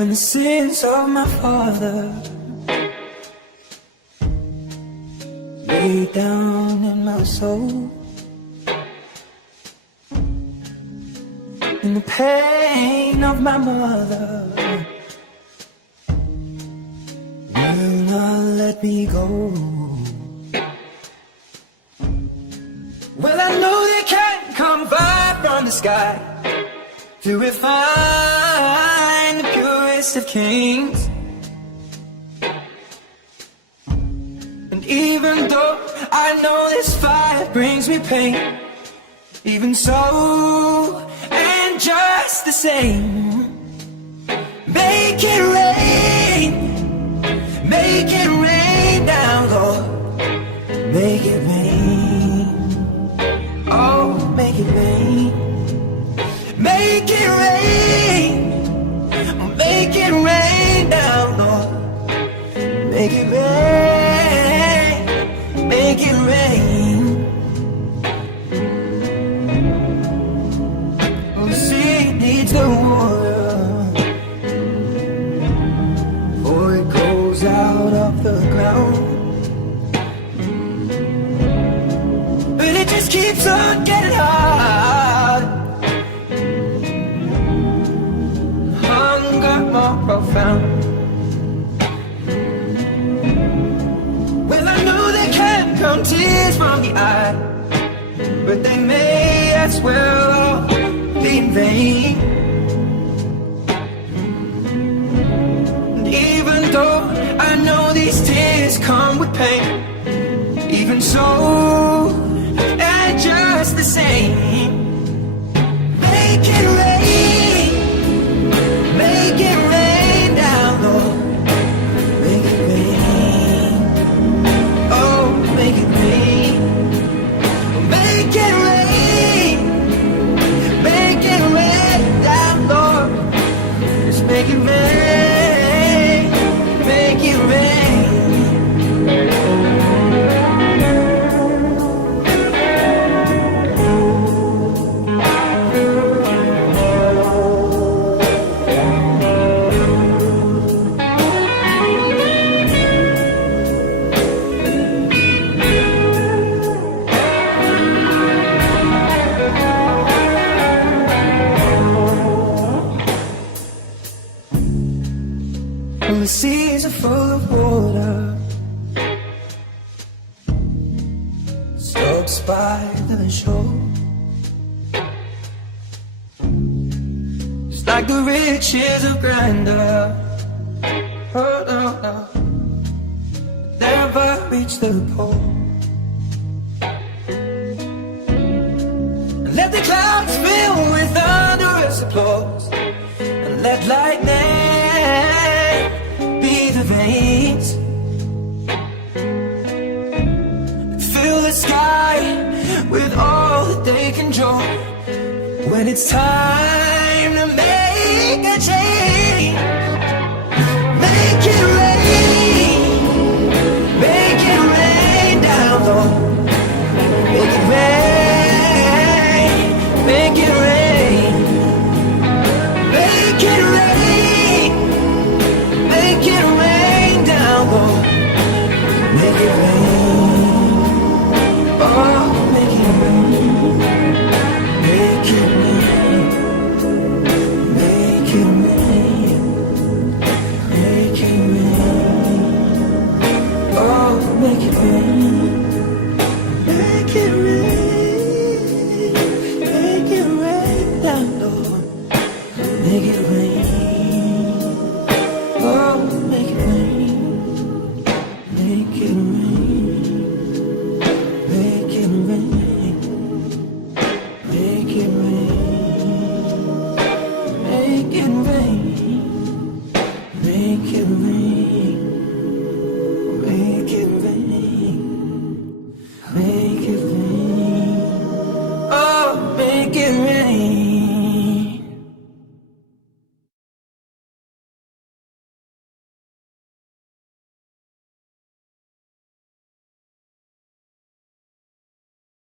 when the sins of my father lay down in my soul, and the pain of my mother will not let me go. Well, I know they can't come far from the sky to refine the purest of kings. And even though I know this fire brings me pain, even so, and just the same, make it rain down, Lord, make it rain, oh, make it rain, make it rain, oh, make it rain down, Lord, make it rain, make it rain. The sea needs the water, for it goes out of the ground, but it just keeps on getting hard. Hunger more profound. Well, I know they can't come tears from the eye, but they may as well all be in vain. And even though I know these tears come with pain, even so, and just the same, make it rain down, Lord, make it rain, oh, make it rain, make it rain, make it rain down, Lord, just make it rain, make it rain. The seas are full of water, slopes by the shore, just like the riches of grandeur. Oh no, no, never reach the pole. And let the clouds fill with thunderous applause, and let lightning be the veins, fill the sky with all that they can draw. When it's time to make a change, make it rain down, Lord, make it rain, make it rain, make it rain, make it rain down, Lord, make it rain, oh, make it rain, make it rain, make it rain, make it rain, oh, make it rain, make it rain, make it rain down, Lord, make it rain. Oh, make it rain, make it rain, make it rain.